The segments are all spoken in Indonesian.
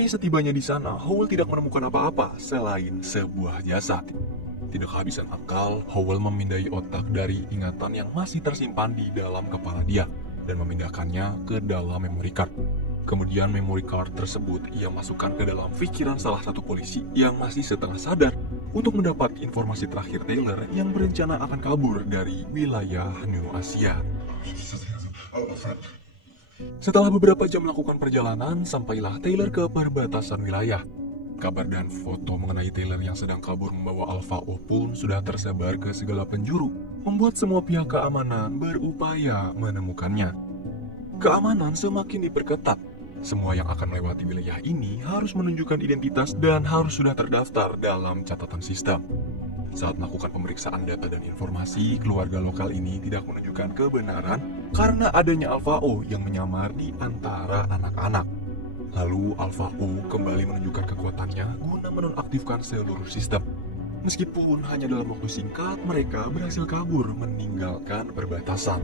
Tapi setibanya di sana, Howell tidak menemukan apa-apa selain sebuah jasad. Tidak kehabisan akal, Howell memindai otak dari ingatan yang masih tersimpan di dalam kepala dia dan memindahkannya ke dalam memory card. Kemudian memory card tersebut ia masukkan ke dalam pikiran salah satu polisi yang masih setengah sadar untuk mendapat informasi terakhir Taylor yang berencana akan kabur dari wilayah New Asia. Setelah beberapa jam melakukan perjalanan, sampailah Taylor ke perbatasan wilayah. Kabar dan foto mengenai Taylor yang sedang kabur membawa Alpha O pun sudah tersebar ke segala penjuru, membuat semua pihak keamanan berupaya menemukannya. Keamanan semakin diperketat. Semua yang akan melewati wilayah ini harus menunjukkan identitas dan harus sudah terdaftar dalam catatan sistem. Saat melakukan pemeriksaan data dan informasi, keluarga lokal ini tidak menunjukkan kebenaran karena adanya Alpha O yang menyamar di antara anak-anak. Lalu Alpha O kembali menunjukkan kekuatannya guna menonaktifkan seluruh sistem. Meskipun hanya dalam waktu singkat, mereka berhasil kabur meninggalkan perbatasan.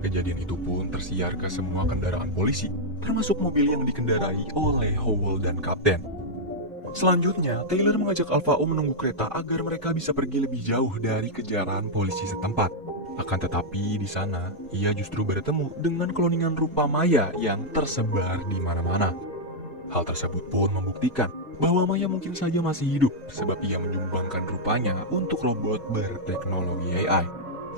Kejadian itu pun tersiar ke semua kendaraan polisi, termasuk mobil yang dikendarai oleh Howell dan Kapten. Selanjutnya, Taylor mengajak Alpha O menunggu kereta agar mereka bisa pergi lebih jauh dari kejaran polisi setempat. Akan tetapi di sana, ia justru bertemu dengan kloningan rupa Maya yang tersebar di mana-mana. Hal tersebut pun membuktikan bahwa Maya mungkin saja masih hidup sebab ia menyumbangkan rupanya untuk robot berteknologi AI.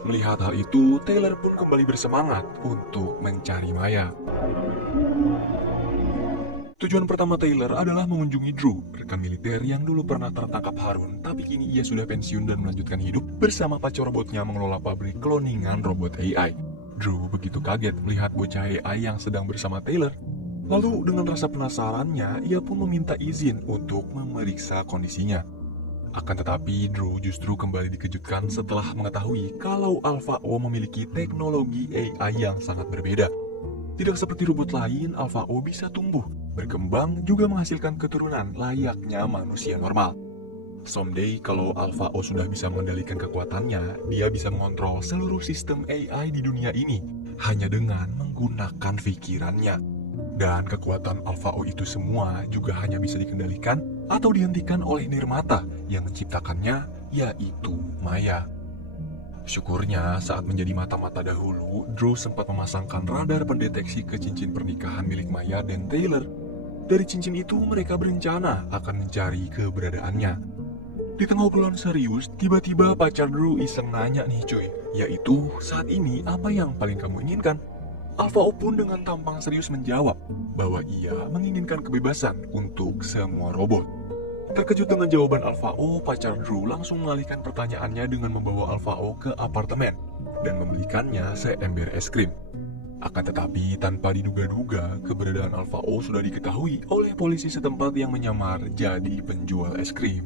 Melihat hal itu, Taylor pun kembali bersemangat untuk mencari Maya. Tujuan pertama Taylor adalah mengunjungi Drew, rekan militer yang dulu pernah tertangkap Harun, tapi kini ia sudah pensiun dan melanjutkan hidup bersama pacar robotnya mengelola pabrik kloningan robot AI. Drew begitu kaget melihat bocah AI yang sedang bersama Taylor. Lalu dengan rasa penasarannya, ia pun meminta izin untuk memeriksa kondisinya. Akan tetapi Drew justru kembali dikejutkan setelah mengetahui kalau Alpha O memiliki teknologi AI yang sangat berbeda. Tidak seperti robot lain, Alpha O bisa tumbuh, berkembang, juga menghasilkan keturunan layaknya manusia normal. Someday, kalau Alpha O sudah bisa mengendalikan kekuatannya, dia bisa mengontrol seluruh sistem AI di dunia ini hanya dengan menggunakan pikirannya. Dan kekuatan Alpha O itu semua juga hanya bisa dikendalikan atau dihentikan oleh Nirmata yang menciptakannya, yaitu Maya. Syukurnya, saat menjadi mata-mata dahulu, Drew sempat memasangkan radar pendeteksi ke cincin pernikahan milik Maya dan Taylor. Dari cincin itu, mereka berencana akan mencari keberadaannya. Di tengah obrolan serius, tiba-tiba pacar Drew iseng nanya nih cuy, yaitu, saat ini apa yang paling kamu inginkan? Alpha O pun dengan tampang serius menjawab bahwa ia menginginkan kebebasan untuk semua robot. Terkejut dengan jawaban Alpha O, pacar Drew langsung mengalihkan pertanyaannya dengan membawa Alpha O ke apartemen dan membelikannya seember es krim. Akan tetapi tanpa diduga-duga, keberadaan Alpha O sudah diketahui oleh polisi setempat yang menyamar jadi penjual es krim.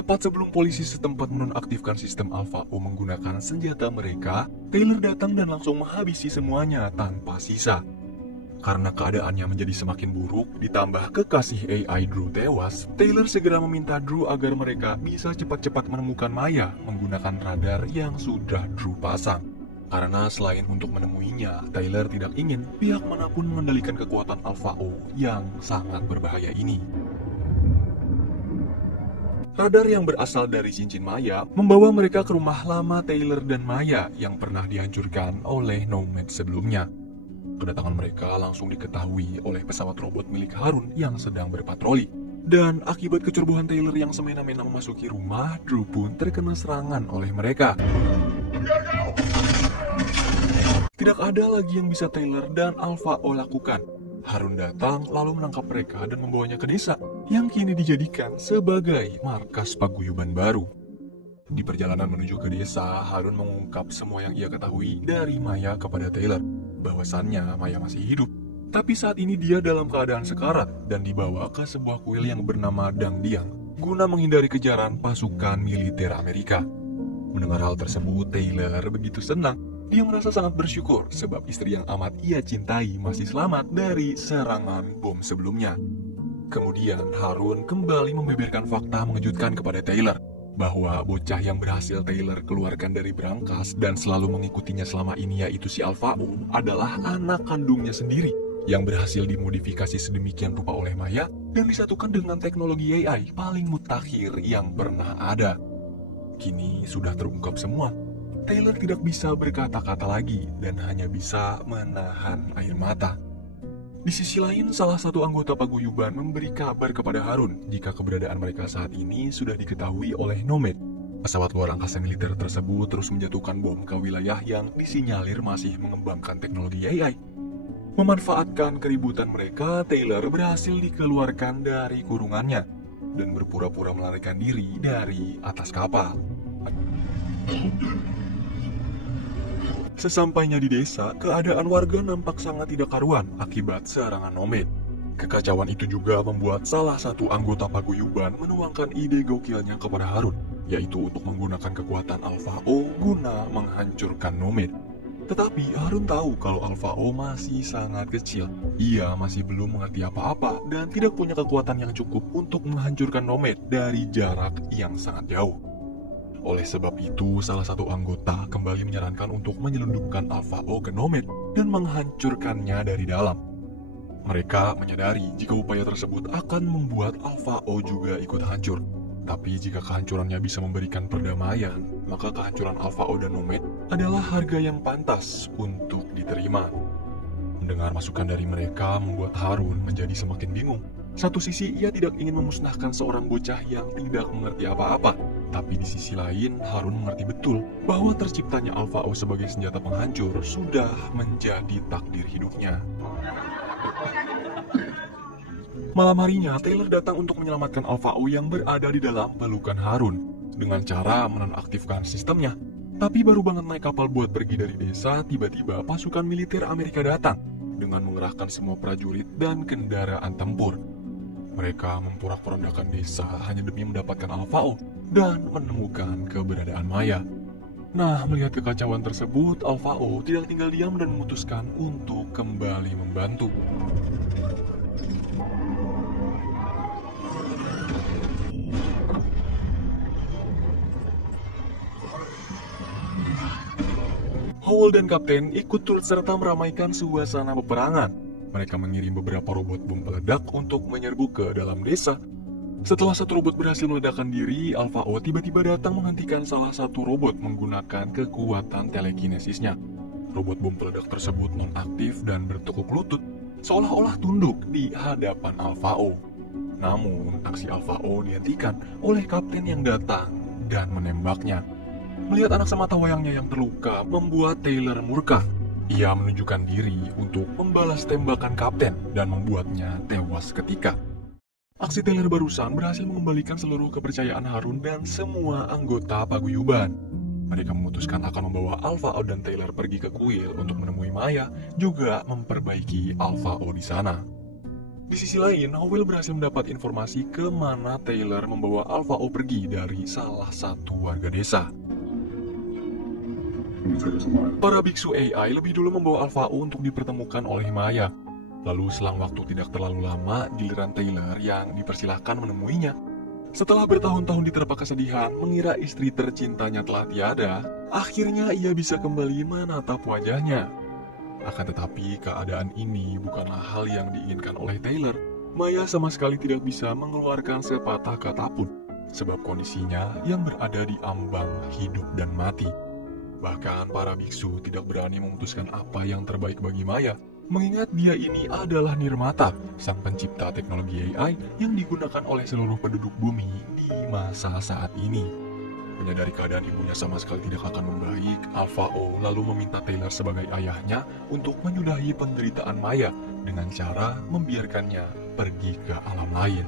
Tepat sebelum polisi setempat menonaktifkan sistem Alpha O menggunakan senjata mereka, Taylor datang dan langsung menghabisi semuanya tanpa sisa. Karena keadaannya menjadi semakin buruk, ditambah kekasih AI Drew tewas, Taylor segera meminta Drew agar mereka bisa cepat-cepat menemukan Maya menggunakan radar yang sudah Drew pasang. Karena selain untuk menemuinya, Taylor tidak ingin pihak manapun mengendalikan kekuatan Alpha O yang sangat berbahaya ini. Radar yang berasal dari cincin Maya membawa mereka ke rumah lama Taylor dan Maya yang pernah dihancurkan oleh Nomad sebelumnya. Kedatangan mereka langsung diketahui oleh pesawat robot milik Harun yang sedang berpatroli. Dan akibat kecerobohan Taylor yang semena-mena memasuki rumah, Drew pun terkena serangan oleh mereka. Tidak ada lagi yang bisa Taylor dan Alpha O lakukan. Harun datang lalu menangkap mereka dan membawanya ke desa yang kini dijadikan sebagai markas paguyuban baru. Di perjalanan menuju ke desa, Harun mengungkap semua yang ia ketahui dari Maya kepada Taylor. Bahwasannya Maya masih hidup, tapi saat ini dia dalam keadaan sekarat dan dibawa ke sebuah kuil yang bernama Dangdiang guna menghindari kejaran pasukan militer Amerika. Mendengar hal tersebut, Taylor begitu senang. Dia merasa sangat bersyukur sebab istri yang amat ia cintai masih selamat dari serangan bom sebelumnya. Kemudian Harun kembali membeberkan fakta mengejutkan kepada Taylor bahwa bocah yang berhasil Taylor keluarkan dari berangkas dan selalu mengikutinya selama ini yaitu si Alpha O adalah anak kandungnya sendiri yang berhasil dimodifikasi sedemikian rupa oleh Maya dan disatukan dengan teknologi AI paling mutakhir yang pernah ada. Kini sudah terungkap semua. Taylor tidak bisa berkata-kata lagi dan hanya bisa menahan air mata. Di sisi lain, salah satu anggota paguyuban memberi kabar kepada Harun jika keberadaan mereka saat ini sudah diketahui oleh Nomad. Pesawat luar angkasa militer tersebut terus menjatuhkan bom ke wilayah yang disinyalir masih mengembangkan teknologi AI. Memanfaatkan keributan mereka, Taylor berhasil dikeluarkan dari kurungannya dan berpura-pura melarikan diri dari atas kapal. Sesampainya di desa, keadaan warga nampak sangat tidak karuan akibat serangan Nomad. Kekacauan itu juga membuat salah satu anggota paguyuban menuangkan ide gokilnya kepada Harun, yaitu untuk menggunakan kekuatan Alpha O guna menghancurkan Nomad. Tetapi Harun tahu kalau Alpha O masih sangat kecil. Ia masih belum mengerti apa-apa dan tidak punya kekuatan yang cukup untuk menghancurkan Nomad dari jarak yang sangat jauh. Oleh sebab itu, salah satu anggota kembali menyarankan untuk menyelundupkan Alpha O ke Nomad dan menghancurkannya dari dalam. Mereka menyadari jika upaya tersebut akan membuat Alpha O juga ikut hancur. Tapi jika kehancurannya bisa memberikan perdamaian, maka kehancuran Alpha O dan Nomad adalah harga yang pantas untuk diterima. Mendengar masukan dari mereka membuat Harun menjadi semakin bingung. Satu sisi, ia tidak ingin memusnahkan seorang bocah yang tidak mengerti apa-apa. Tapi di sisi lain, Harun mengerti betul bahwa terciptanya Alpha O sebagai senjata penghancur sudah menjadi takdir hidupnya. Malam harinya, Taylor datang untuk menyelamatkan Alpha O yang berada di dalam pelukan Harun dengan cara menonaktifkan sistemnya. Tapi baru banget naik kapal buat pergi dari desa, tiba-tiba pasukan militer Amerika datang dengan mengerahkan semua prajurit dan kendaraan tempur. Mereka memporak-porandakan desa hanya demi mendapatkan Alpha O dan menemukan keberadaan Maya. Nah, melihat kekacauan tersebut, Alpha O tidak tinggal diam dan memutuskan untuk kembali membantu. Howell dan Kapten ikut turut serta meramaikan suasana peperangan. Mereka mengirim beberapa robot bom peledak untuk menyerbu ke dalam desa. Setelah satu robot berhasil meledakkan diri, Alpha O tiba-tiba datang menghentikan salah satu robot menggunakan kekuatan telekinesisnya. Robot bom peledak tersebut nonaktif dan bertekuk lutut, seolah-olah tunduk di hadapan Alpha O. Namun, aksi Alpha O dihentikan oleh Kapten yang datang dan menembaknya. Melihat anak semata wayangnya yang terluka membuat Taylor murka. Ia menunjukkan diri untuk membalas tembakan Kapten dan membuatnya tewas seketika. Aksi Taylor barusan berhasil mengembalikan seluruh kepercayaan Harun dan semua anggota paguyuban. Mereka memutuskan akan membawa Alpha O dan Taylor pergi ke kuil untuk menemui Maya, juga memperbaiki Alpha O di sana. Di sisi lain, Howell berhasil mendapat informasi ke mana Taylor membawa Alpha O pergi dari salah satu warga desa. Para biksu AI lebih dulu membawa Alpha O untuk dipertemukan oleh Maya. Lalu selang waktu tidak terlalu lama, giliran Taylor yang dipersilahkan menemuinya. Setelah bertahun-tahun diterpa kesedihan, mengira istri tercintanya telah tiada, akhirnya ia bisa kembali menatap wajahnya. Akan tetapi, keadaan ini bukanlah hal yang diinginkan oleh Taylor. Maya sama sekali tidak bisa mengeluarkan sepatah kata pun, sebab kondisinya yang berada di ambang hidup dan mati. Bahkan para biksu tidak berani memutuskan apa yang terbaik bagi Maya, mengingat dia ini adalah Nirmata, sang pencipta teknologi AI yang digunakan oleh seluruh penduduk bumi di masa saat ini. Menyadari keadaan ibunya sama sekali tidak akan membaik, Alpha O lalu meminta Taylor sebagai ayahnya untuk menyudahi penderitaan Maya dengan cara membiarkannya pergi ke alam lain.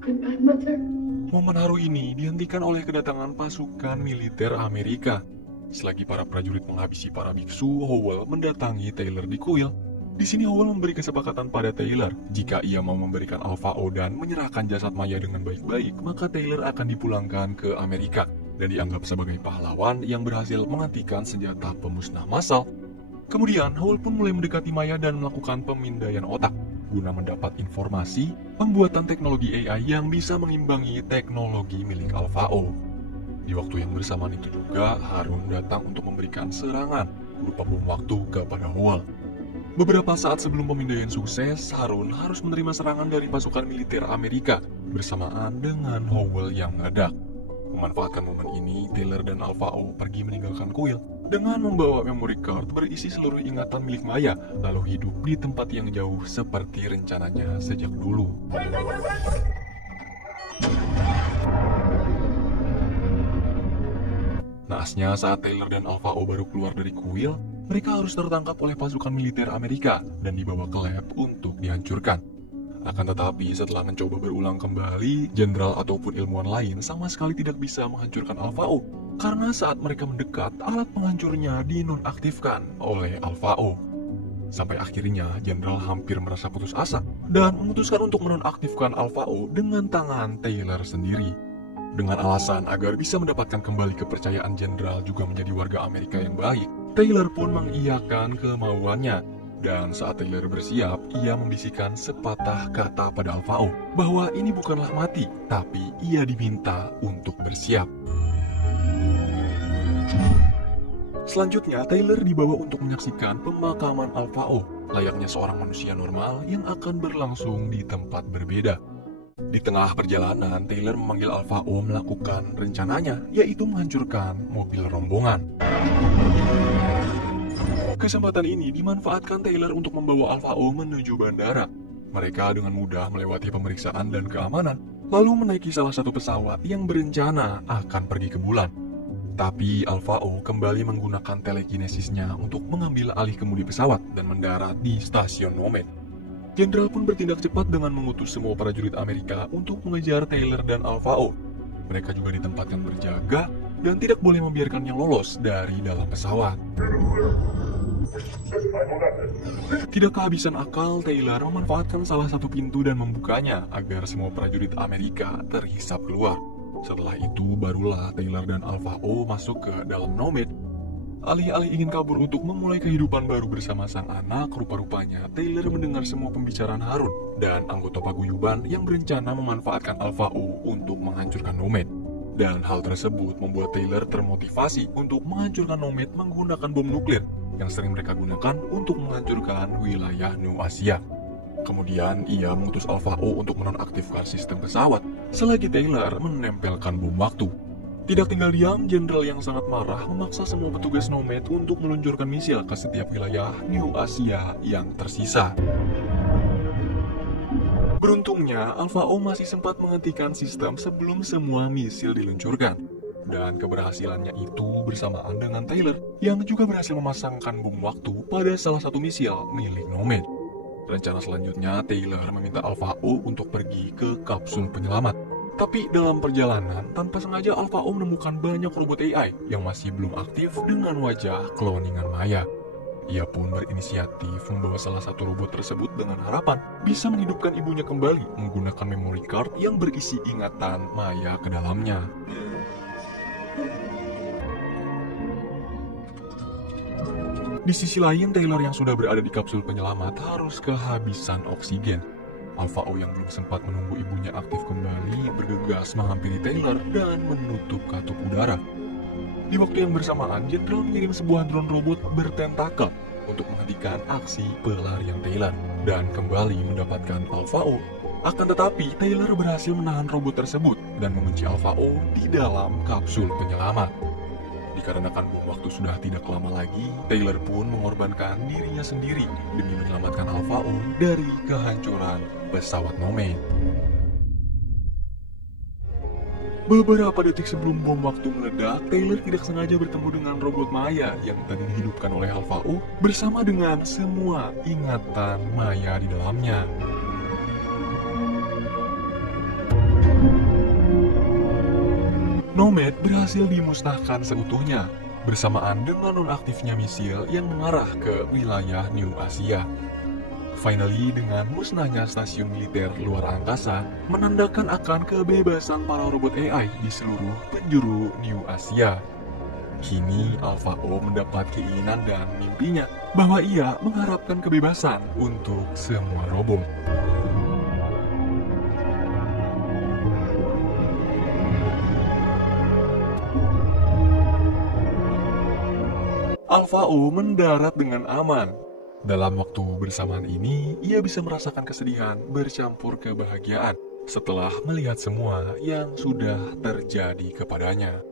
Goodbye, Mother. Momen haru ini dihentikan oleh kedatangan pasukan militer Amerika. Selagi para prajurit menghabisi para biksu, Howell mendatangi Taylor di kuil. Di sini Howell memberi kesepakatan pada Taylor, jika ia mau memberikan Alpha O dan menyerahkan jasad Maya dengan baik-baik, maka Taylor akan dipulangkan ke Amerika dan dianggap sebagai pahlawan yang berhasil menghentikan senjata pemusnah massal. Kemudian Howell pun mulai mendekati Maya dan melakukan pemindaian otak guna mendapat informasi pembuatan teknologi AI yang bisa mengimbangi teknologi milik Alpha O. Di waktu yang bersamaan itu juga, Harun datang untuk memberikan serangan berupa bom waktu kepada Howell. Beberapa saat sebelum pemindaian sukses, Harun harus menerima serangan dari pasukan militer Amerika bersamaan dengan Howell yang meledak. Memanfaatkan momen ini, Taylor dan Alpha O pergi meninggalkan kuil dengan membawa memory card berisi seluruh ingatan milik Maya, lalu hidup di tempat yang jauh seperti rencananya sejak dulu. Naasnya saat Taylor dan Alpha O baru keluar dari kuil, mereka harus tertangkap oleh pasukan militer Amerika dan dibawa ke lab untuk dihancurkan. Akan tetapi setelah mencoba berulang kembali, jenderal ataupun ilmuwan lain sama sekali tidak bisa menghancurkan Alpha O. Karena saat mereka mendekat, alat penghancurnya dinonaktifkan oleh Alpha O. Sampai akhirnya, jenderal hampir merasa putus asa dan memutuskan untuk menonaktifkan Alpha O dengan tangan Taylor sendiri. Dengan alasan agar bisa mendapatkan kembali kepercayaan jenderal juga menjadi warga Amerika yang baik, Taylor pun mengiyakan kemauannya. Dan saat Taylor bersiap, ia membisikkan sepatah kata pada Alpha O bahwa ini bukanlah mati, tapi ia diminta untuk bersiap. Selanjutnya, Taylor dibawa untuk menyaksikan pemakaman Alpha O, layaknya seorang manusia normal yang akan berlangsung di tempat berbeda. Di tengah perjalanan, Taylor memanggil Alpha O melakukan rencananya, yaitu menghancurkan mobil rombongan. Kesempatan ini dimanfaatkan Taylor untuk membawa Alpha O menuju bandara. Mereka dengan mudah melewati pemeriksaan dan keamanan, lalu menaiki salah satu pesawat yang berencana akan pergi ke bulan. Tapi Alpha O kembali menggunakan telekinesisnya untuk mengambil alih kemudi pesawat dan mendarat di stasiun Nomad. Jenderal pun bertindak cepat dengan mengutus semua prajurit Amerika untuk mengejar Taylor dan Alpha O. Mereka juga ditempatkan berjaga dan tidak boleh membiarkannya lolos dari dalam pesawat. Tidak kehabisan akal, Taylor memanfaatkan salah satu pintu dan membukanya agar semua prajurit Amerika terhisap keluar. Setelah itu, barulah Taylor dan Alpha O masuk ke dalam Nomad. Alih-alih ingin kabur untuk memulai kehidupan baru bersama sang anak, rupa-rupanya Taylor mendengar semua pembicaraan Harun dan anggota paguyuban yang berencana memanfaatkan Alpha O untuk menghancurkan Nomad. Dan hal tersebut membuat Taylor termotivasi untuk menghancurkan Nomad menggunakan bom nuklir yang sering mereka gunakan untuk menghancurkan wilayah New Asia. Kemudian ia mengutus Alpha O untuk menonaktifkan sistem pesawat, selagi Taylor menempelkan bom waktu. Tidak tinggal diam, jenderal yang sangat marah memaksa semua petugas Nomad untuk meluncurkan misil ke setiap wilayah New Asia yang tersisa. Beruntungnya, Alpha O masih sempat menghentikan sistem sebelum semua misil diluncurkan. Dan keberhasilannya itu bersamaan dengan Taylor yang juga berhasil memasangkan bom waktu pada salah satu misil milik Nomad. Rencana selanjutnya, Taylor meminta Alpha O untuk pergi ke kapsul penyelamat. Tapi dalam perjalanan, tanpa sengaja Alpha O menemukan banyak robot AI yang masih belum aktif dengan wajah kloningan Maya. Ia pun berinisiatif membawa salah satu robot tersebut dengan harapan bisa menghidupkan ibunya kembali menggunakan memory card yang berisi ingatan Maya ke dalamnya. Di sisi lain, Taylor yang sudah berada di kapsul penyelamat harus kehabisan oksigen. Alpha O yang belum sempat menunggu ibunya aktif kembali bergegas menghampiri Taylor dan menutup katup udara. Di waktu yang bersamaan, Jenderal mengirim sebuah drone robot bertentakel untuk menghentikan aksi pelarian Taylor dan kembali mendapatkan Alpha O. Akan tetapi, Taylor berhasil menahan robot tersebut dan mengunci Alpha O di dalam kapsul penyelamat. Dikarenakan bom waktu sudah tidak lama lagi, Taylor pun mengorbankan dirinya sendiri demi menyelamatkan Alpha O dari kehancuran pesawat Nomad. Beberapa detik sebelum bom waktu meledak, Taylor tidak sengaja bertemu dengan robot Maya yang tadi dihidupkan oleh Alpha O bersama dengan semua ingatan Maya di dalamnya. Nomad berhasil dimusnahkan seutuhnya, bersamaan dengan nonaktifnya misil yang mengarah ke wilayah New Asia. Finally, dengan musnahnya stasiun militer luar angkasa, menandakan akan kebebasan para robot AI di seluruh penjuru New Asia. Kini, Alpha O mendapat keinginan dan mimpinya bahwa ia mengharapkan kebebasan untuk semua robot. Alpha O mendarat dengan aman. Dalam waktu bersamaan ini, ia bisa merasakan kesedihan bercampur kebahagiaan setelah melihat semua yang sudah terjadi kepadanya.